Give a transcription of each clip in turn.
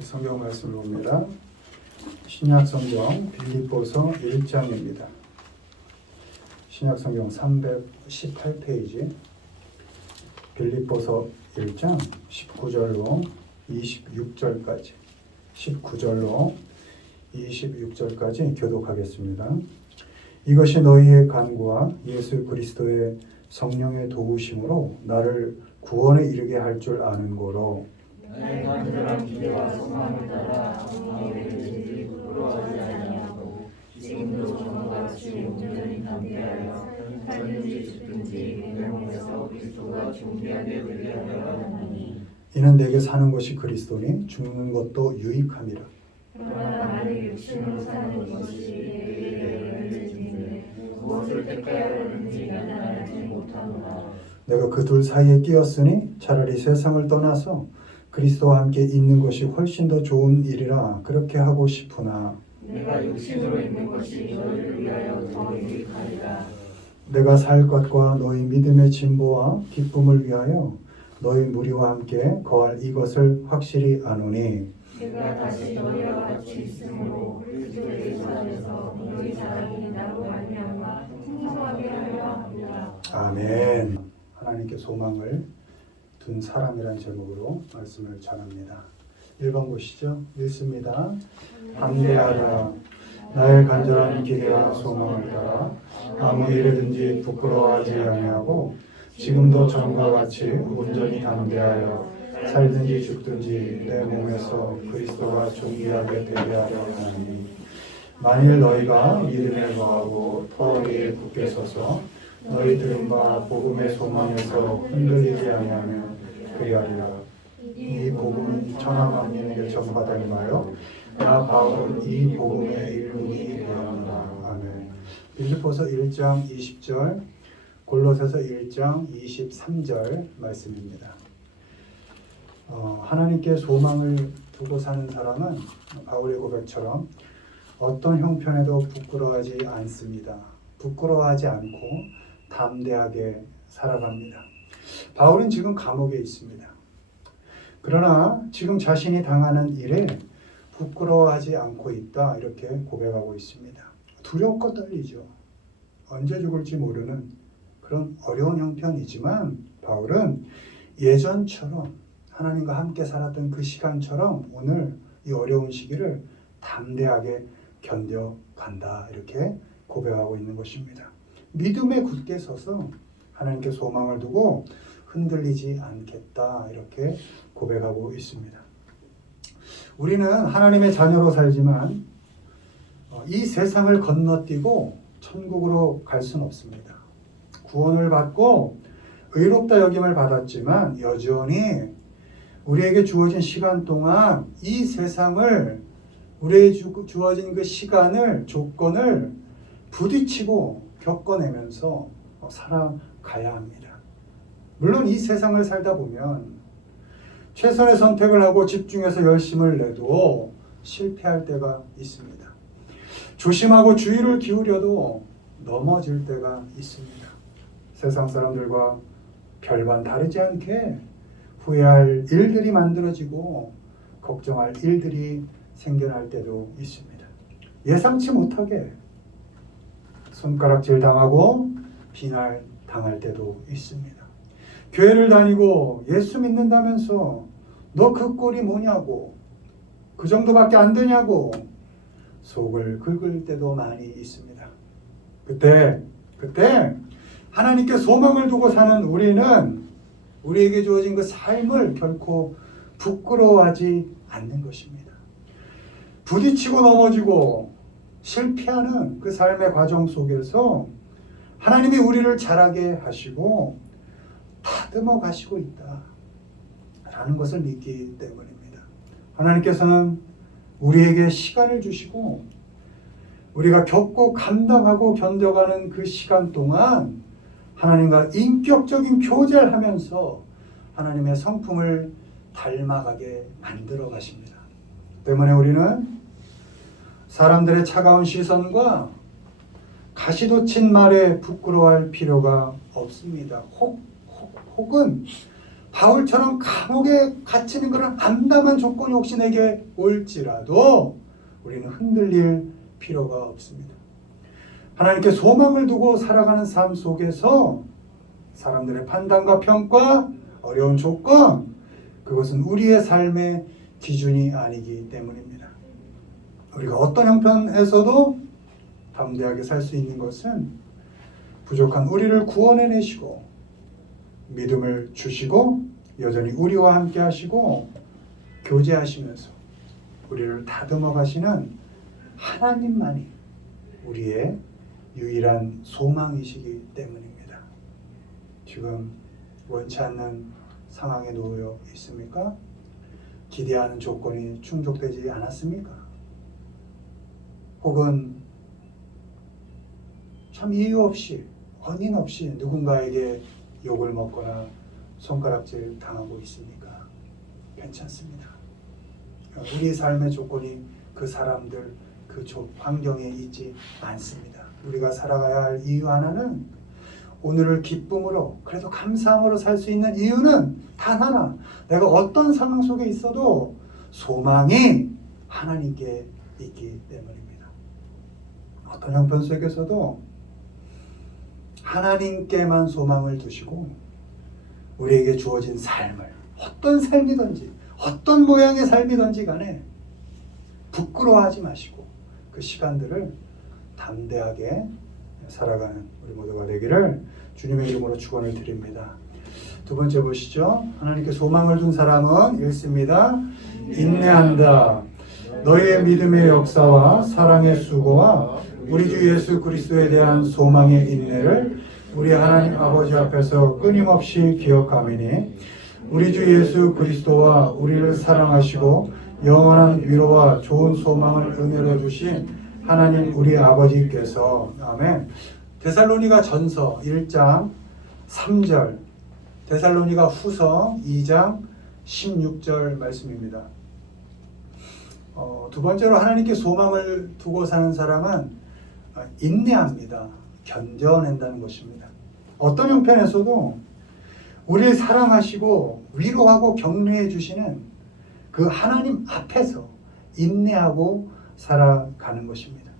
성경 말씀을 봅니다. 신약 성경 빌립보서 1장입니다. 신약 성경 318페이지 빌립보서 1장 19절로 26절까지 19절로 26절까지 교독하겠습니다. 이것이 너희의 간구와 예수 그리스도의 성령의 도우심으로 나를 구원에 이르게 할 줄 아는 고로 나의 간절한 기대와 소망을 따라 아무에게 부끄러워하지 아니하고 지금도 전같이 온전히 담대하여 살든지 죽든지 내 몸에서 그리스도가 존귀하게 되게 하려 하노니 이는 내게 사는 것이 그리스도니 죽는 것도 유익함이라. 그러나 나의 육신으로 사는 것이 내게 열매진데 무엇을 택하여는지 나는 알지 못하노라. 내가 그 둘 사이에 끼었으니 차라리 세상을 떠나서 그리스도와 함께 있는 것이 훨씬 더 좋은 일이라 그렇게 하고 싶으나 내가 육신으로 있는 것이 너희를 위하여 더 유익하리라. 내가 살 것과 너희 믿음의 진보와 기쁨을 위하여 너희 무리와 함께 거할 이것을 확실히 아노니 내가 다시 너희와 같이 있으므로 그리스도의 예수 안에서 너희 사랑이 나로 말미암아 풍성하게 하려 합니다. 아멘. 하나님께 소망을 둔 사람이라는 제목으로 말씀을 전합니다. 1번 보시죠. 읽습니다. 담대하라. 나의 간절한 기대와 소망을 따라 아무 일에든지 부끄러워하지 아니하고 지금도 전과 같이 온전히 담대하여 살든지 죽든지 내 몸에서 그리스도가 존귀하게 되게 하려 하니 만일 너희가 믿음에 거하고 터위에 굳게 서서 너희 들은 바 복음의 소망에서 흔들리지 아니하면 그리하리라. 이 복음은 천하 만민에게 전파되마요 나 바울은 이 복음의 일꾼이 되었노라. 아멘. 빌립보서 1장 20절 골로새서 1장 23절 말씀입니다. 하나님께 소망을 두고 사는 사람은 바울의 고백처럼 어떤 형편에도 부끄러워하지 않습니다. 부끄러워하지 않고 담대하게 살아갑니다. 바울은 지금 감옥에 있습니다. 그러나 지금 자신이 당하는 일에 부끄러워하지 않고 있다 이렇게 고백하고 있습니다. 두렵고 떨리죠. 언제 죽을지 모르는 그런 어려운 형편이지만 바울은 예전처럼 하나님과 함께 살았던 그 시간처럼 오늘 이 어려운 시기를 담대하게 견뎌간다 이렇게 고백하고 있는 것입니다. 믿음에 굳게 서서 하나님께 소망을 두고 흔들리지 않겠다 이렇게 고백하고 있습니다. 우리는 하나님의 자녀로 살지만 이 세상을 건너뛰고 천국으로 갈 수는 없습니다. 구원을 받고 의롭다 여김을 받았지만 여전히 우리에게 주어진 시간 동안 이 세상을 우리에게 주어진 그 시간을 조건을 부딪히고 겪어내면서 살아가야 합니다. 물론 이 세상을 살다 보면 최선의 선택을 하고 집중해서 열심을 내도 실패할 때가 있습니다. 조심하고 주의를 기울여도 넘어질 때가 있습니다. 세상 사람들과 별반 다르지 않게 후회할 일들이 만들어지고 걱정할 일들이 생겨날 때도 있습니다. 예상치 못하게 손가락질 당하고 비날 당할 때도 있습니다. 교회를 다니고 예수 믿는다면서 너 그 꼴이 뭐냐고 그 정도밖에 안 되냐고 속을 긁을 때도 많이 있습니다. 그때 하나님께 소망을 두고 사는 우리는 우리에게 주어진 그 삶을 결코 부끄러워하지 않는 것입니다. 부딪히고 넘어지고 실패하는 그 삶의 과정 속에서 하나님이 우리를 자라게 하시고 다듬어 가시고 있다라는 것을 믿기 때문입니다. 하나님께서는 우리에게 시간을 주시고 우리가 겪고 감당하고 견뎌가는 그 시간 동안 하나님과 인격적인 교제를 하면서 하나님의 성품을 닮아가게 만들어 가십니다. 때문에 우리는 사람들의 차가운 시선과 가시돋친 말에 부끄러워할 필요가 없습니다. 혹은 바울처럼 감옥에 갇히는 그런 암담한 조건이 혹시 내게 올지라도 우리는 흔들릴 필요가 없습니다. 하나님께 소망을 두고 살아가는 삶 속에서 사람들의 판단과 평가, 어려운 조건, 그것은 우리의 삶의 기준이 아니기 때문입니다. 우리가 어떤 형편에서도 담대하게 살 수 있는 것은 부족한 우리를 구원해내시고 믿음을 주시고 여전히 우리와 함께 하시고 교제하시면서 우리를 다듬어 가시는 하나님만이 우리의 유일한 소망이시기 때문입니다. 지금 원치 않는 상황에 놓여 있습니까? 기대하는 조건이 충족되지 않았습니까? 혹은 참 이유 없이 원인 없이 누군가에게 욕을 먹거나 손가락질 당하고 있습니까? 괜찮습니다. 우리 삶의 조건이 그 사람들, 그 환경에 있지 않습니다. 우리가 살아가야 할 이유 하나는 오늘을 기쁨으로 그래도 감사함으로 살 수 있는 이유는 단 하나. 내가 어떤 상황 속에 있어도 소망이 하나님께 있기 때문입니다. 어떤 형편 속에서도 하나님께만 소망을 두시고 우리에게 주어진 삶을 어떤 삶이든지 어떤 모양의 삶이든지 간에 부끄러워하지 마시고 그 시간들을 담대하게 살아가는 우리 모두가 되기를 주님의 이름으로 축원을 드립니다. 두 번째 보시죠. 하나님께 소망을 둔 사람은 읽습니다. 인내한다. 너희의 믿음의 역사와 사랑의 수고와 우리 주 예수 그리스도에 대한 소망의 인내를 우리 하나님 아버지 앞에서 끊임없이 기억하미니 우리 주 예수 그리스도와 우리를 사랑하시고 영원한 위로와 좋은 소망을 은혜로 주신 하나님 우리 아버지께서 아멘. 데살로니가 전서 1장 3절, 데살로니가 후서 2장 16절 말씀입니다. 두 번째로 하나님께 소망을 두고 사는 사람은 인내합니다. 견뎌낸다는 것입니다. 어떤 형편에서도 우리를 사랑하시고 위로하고 격려해 주시는 그 하나님 앞에서 인내하고 살아가는 것입니다.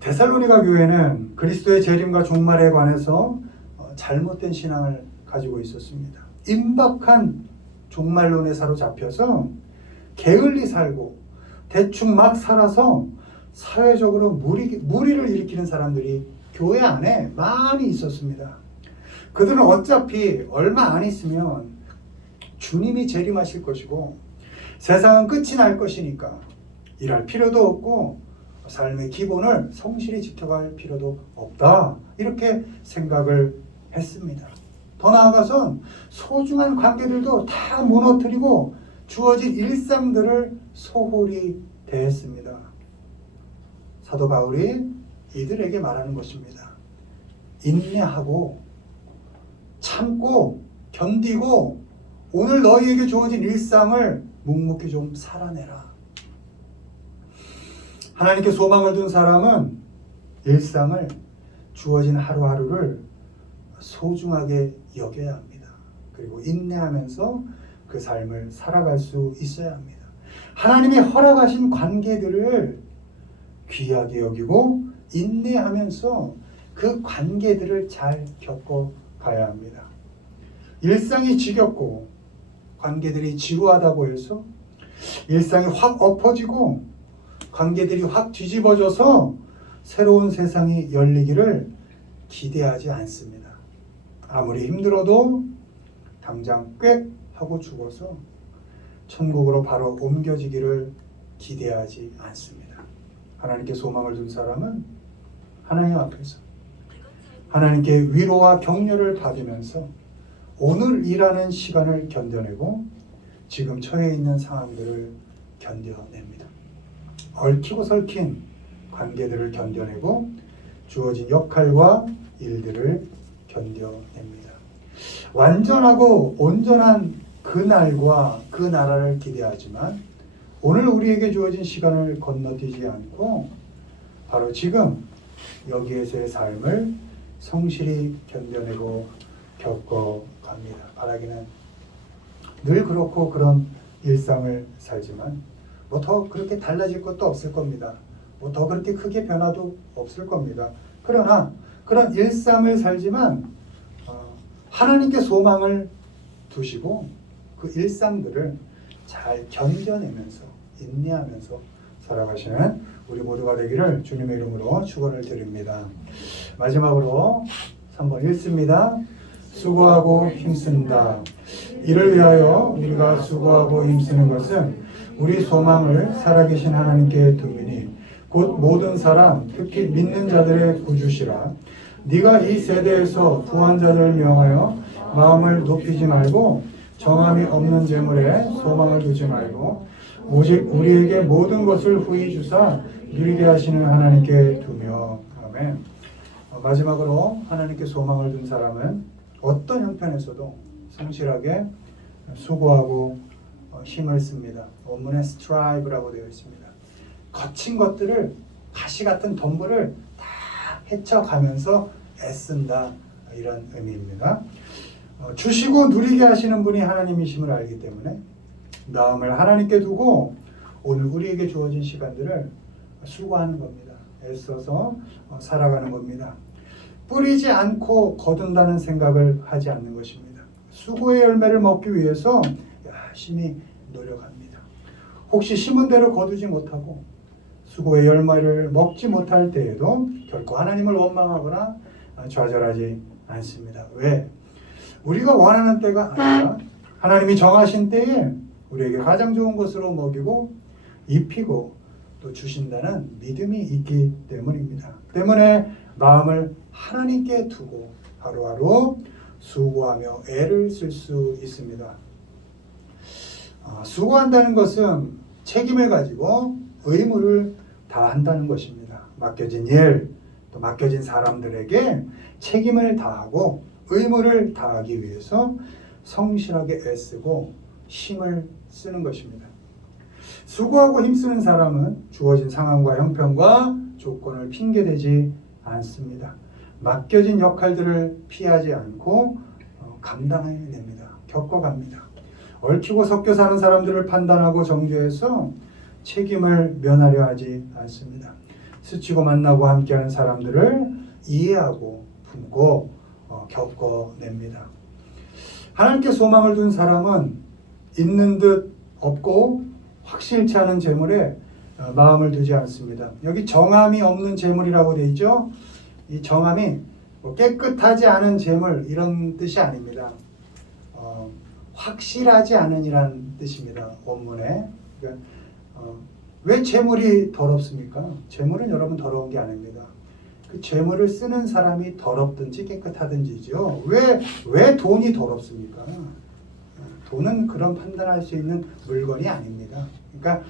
데살로니가 교회는 그리스도의 재림과 종말에 관해서 잘못된 신앙을 가지고 있었습니다. 임박한 종말론에 사로잡혀서 게을리 살고 대충 막 살아서 사회적으로 무리를 일으키는 사람들이 교회 안에 많이 있었습니다. 그들은 어차피 얼마 안 있으면 주님이 재림하실 것이고 세상은 끝이 날 것이니까 일할 필요도 없고 삶의 기본을 성실히 지켜갈 필요도 없다. 이렇게 생각을 했습니다. 더 나아가선 소중한 관계들도 다 무너뜨리고 주어진 일상들을 소홀히 대했습니다. 사도 바울이 이들에게 말하는 것입니다. 인내하고 참고 견디고 오늘 너희에게 주어진 일상을 묵묵히 좀 살아내라. 하나님께 소망을 둔 사람은 일상을 주어진 하루하루를 소중하게 여겨야 합니다. 그리고 인내하면서 그 삶을 살아갈 수 있어야 합니다. 하나님이 허락하신 관계들을 귀하게 여기고 인내하면서 그 관계들을 잘 겪어가야 합니다. 일상이 지겹고 관계들이 지루하다고 해서 일상이 확 엎어지고 관계들이 확 뒤집어져서 새로운 세상이 열리기를 기대하지 않습니다. 아무리 힘들어도 당장 꽥 하고 죽어서 천국으로 바로 옮겨지기를 기대하지 않습니다. 하나님께 소망을 둔 사람은 하나님 앞에서 하나님께 위로와 격려를 받으면서 오늘 일하는 시간을 견뎌내고 지금 처해 있는 상황들을 견뎌냅니다. 얽히고 설킨 관계들을 견뎌내고 주어진 역할과 일들을 견뎌냅니다. 완전하고 온전한 그날과 그 나라를 기대하지만 오늘 우리에게 주어진 시간을 건너뛰지 않고 바로 지금 여기에서의 삶을 성실히 견뎌내고 겪어가야 갑니다. 바라기는 늘 그렇고 그런 일상을 살지만 뭐 더 그렇게 달라질 것도 없을 겁니다. 뭐 더 그렇게 크게 변화도 없을 겁니다. 그러나 그런 일상을 살지만 하나님께 소망을 두시고 그 일상들을 잘 견뎌내면서 인내하면서 살아가시는 우리 모두가 되기를 주님의 이름으로 축원을 드립니다. 마지막으로 3번 읽습니다. 수고하고 힘쓴다. 이를 위하여 우리가 수고하고 힘쓰는 것은 우리 소망을 살아계신 하나님께 두미니 곧 모든 사람 특히 믿는 자들의 구주시라. 네가 이 세대에서 부한 자들을 명하여 마음을 높이지 말고 정함이 없는 재물에 소망을 두지 말고 오직 우리에게 모든 것을 후히 주사 누리게 하시는 하나님께 두며. 아멘. 마지막으로 하나님께 소망을 둔 사람은 어떤 형편에서도 성실하게 수고하고 힘을 씁니다. 원문에 strive라고 되어 있습니다. 거친 것들을 가시 같은 덤불을 다 헤쳐가면서 애쓴다, 이런 의미입니다. 주시고 누리게 하시는 분이 하나님이심을 알기 때문에 마음을 하나님께 두고 오늘 우리에게 주어진 시간들을 수고하는 겁니다. 애써서 살아가는 겁니다. 뿌리지 않고 거둔다는 생각을 하지 않는 것입니다. 수고의 열매를 먹기 위해서 열심히 노력합니다. 혹시 심은 대로 거두지 못하고 수고의 열매를 먹지 못할 때에도 결코 하나님을 원망하거나 좌절하지 않습니다. 왜? 우리가 원하는 때가 아니라 하나님이 정하신 때에 우리에게 가장 좋은 것으로 먹이고 입히고 또 주신다는 믿음이 있기 때문입니다. 때문에 마음을 하나님께 두고 하루하루 수고하며 애를 쓸 수 있습니다. 수고한다는 것은 책임을 가지고 의무를 다한다는 것입니다. 맡겨진 일, 또 맡겨진 사람들에게 책임을 다하고 의무를 다하기 위해서 성실하게 애쓰고 힘을 쓰는 것입니다. 수고하고 힘쓰는 사람은 주어진 상황과 형편과 조건을 핑계대지 않습니다. 맡겨진 역할들을 피하지 않고 감당해냅니다. 겪어갑니다. 얽히고 섞여 사는 사람들을 판단하고 정죄해서 책임을 면하려 하지 않습니다. 스치고 만나고 함께하는 사람들을 이해하고 품고 겪어냅니다. 하나님께 소망을 둔 사람은 있는 듯 없고 확실치 않은 재물에 마음을 두지 않습니다. 여기 정함이 없는 재물이라고 되어 있죠. 이 정함이 깨끗하지 않은 재물 이런 뜻이 아닙니다. 확실하지 않은 이란 뜻입니다. 원문에. 그러니까, 왜 재물이 더럽습니까? 재물은 여러분 더러운 게 아닙니다. 그 재물을 쓰는 사람이 더럽든지 깨끗하든지죠. 왜 돈이 더럽습니까? 돈은 그런 판단할 수 있는 물건이 아닙니다. 그러니까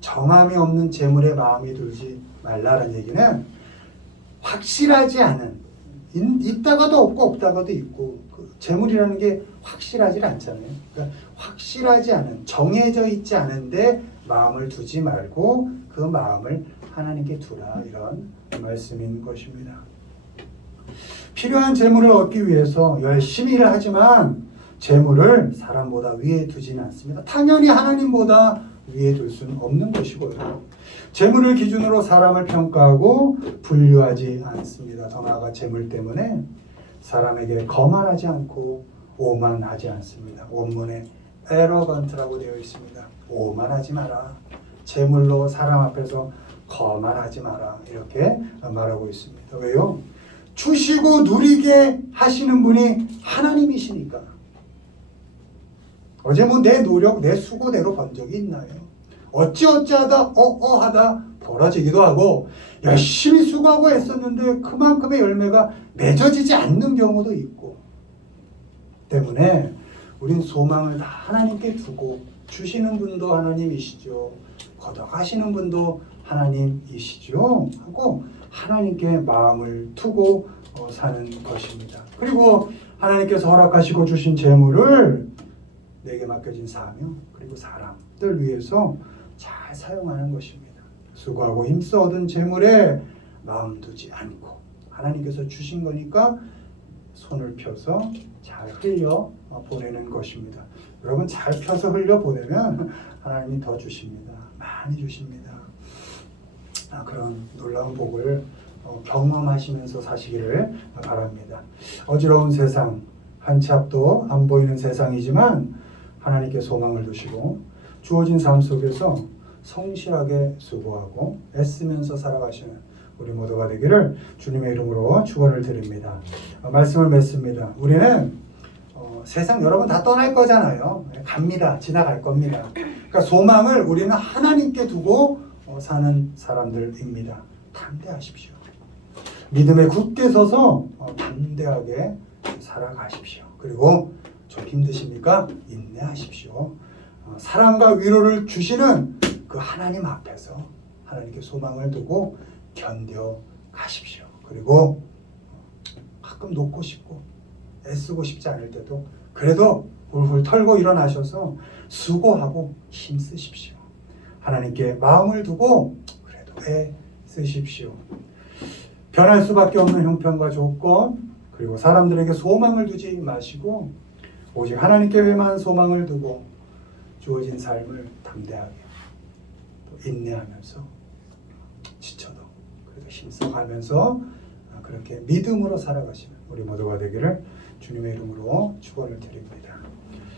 정함이 없는 재물에 마음이 들지 말라는 얘기는 확실하지 않은, 있다가도 없고 없다가도 있고, 그 재물이라는 게 확실하지 않잖아요. 그러니까 확실하지 않은, 정해져 있지 않은데 마음을 두지 말고 그 마음을 하나님께 두라, 이런 말씀인 것입니다. 필요한 재물을 얻기 위해서 열심히 일을 하지만 재물을 사람보다 위에 두지는 않습니다. 당연히 하나님보다 위에 둘 수는 없는 것이고요. 재물을 기준으로 사람을 평가하고 분류하지 않습니다. 더 나아가 재물 때문에 사람에게 거만하지 않고 오만하지 않습니다. 원문에 arrogant라고 되어 있습니다. 오만하지 마라. 재물로 사람 앞에서 거만하지 마라. 이렇게 말하고 있습니다. 왜요? 주시고 누리게 하시는 분이 하나님이시니까. 어제 내 노력, 내 수고대로 번 적이 있나요? 어찌하다 하다 벌어지기도 하고 열심히 수고하고 애썼는데 그만큼의 열매가 맺어지지 않는 경우도 있고, 때문에 우린 소망을 다 하나님께 두고 주시는 분도 하나님이시죠. 걷어가시는 분도 하나님이시죠. 하고 하나님께 마음을 두고 사는 것입니다. 그리고 하나님께서 허락하시고 주신 재물을 내게 맡겨진 사명 그리고 사람들 위해서 잘 사용하는 것입니다. 수고하고 힘써 얻은 재물에 마음 두지 않고 하나님께서 주신 거니까 손을 펴서 잘 흘려 보내는 것입니다. 여러분 잘 펴서 흘려 보내면 하나님이 더 주십니다. 많이 주십니다. 그런 놀라운 복을 경험하시면서 사시기를 바랍니다. 어지러운 세상, 한 치 앞도 안 보이는 세상이지만 하나님께 소망을 두시고 주어진 삶 속에서 성실하게 수고하고 애쓰면서 살아가시는 우리 모두가 되기를 주님의 이름으로 축원을 드립니다. 말씀을 맺습니다. 우리는 세상 여러분 다 떠날 거잖아요. 갑니다. 지나갈 겁니다. 그러니까 소망을 우리는 하나님께 두고 사는 사람들입니다. 담대하십시오. 믿음에 굳게 서서 담대하게 살아가십시오. 그리고 좀 힘드십니까? 인내하십시오. 사랑과 위로를 주시는 그 하나님 앞에서 하나님께 소망을 두고 견뎌가십시오. 그리고 가끔 놓고 싶고 애쓰고 싶지 않을 때도 그래도 훌훌 털고 일어나셔서 수고하고 힘쓰십시오. 하나님께 마음을 두고 그래도 애쓰십시오. 변할 수밖에 없는 형편과 조건, 그리고 사람들에게 소망을 두지 마시고 오직 하나님께만 소망을 두고 주어진 삶을 담대하게 또 인내하면서 지쳐도 그래도 힘써가면서 그렇게 믿음으로 살아가시는 우리 모두가 되기를 주님의 이름으로 축원을 드립니다.